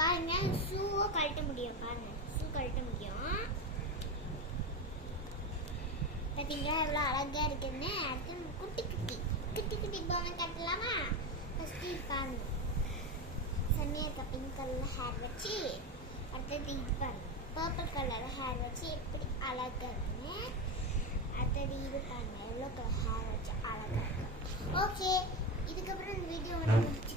பாருங்க ஷூவை கழட்ட முடியும். பாருங்க ஷூ கழட்ட முடியும். பார்த்தீங்களா எவ்வளோ அழகா இருக்குன்னு. அடுத்து குட்டி குட்டி குட்டி குட்டி பொம்மை கட்டலாமா? ஃபஸ்ட்டு பாருங்க செம்மையாக இருக்க பிங்க் கலரில் ஹேர் வச்சு, அடுத்தது இது பாருங்க பர்பிள் கலர் ஹேர் வச்சு எப்படி அழகா இருக்குன்னு. அடுத்தது இது பாருங்க எவ்வளோ கலர் ஹேர் வச்சு அழகா இருக்கு. ஓகே, இதுக்கப்புறம் இந்த வீடியோ வந்து முடிச்சு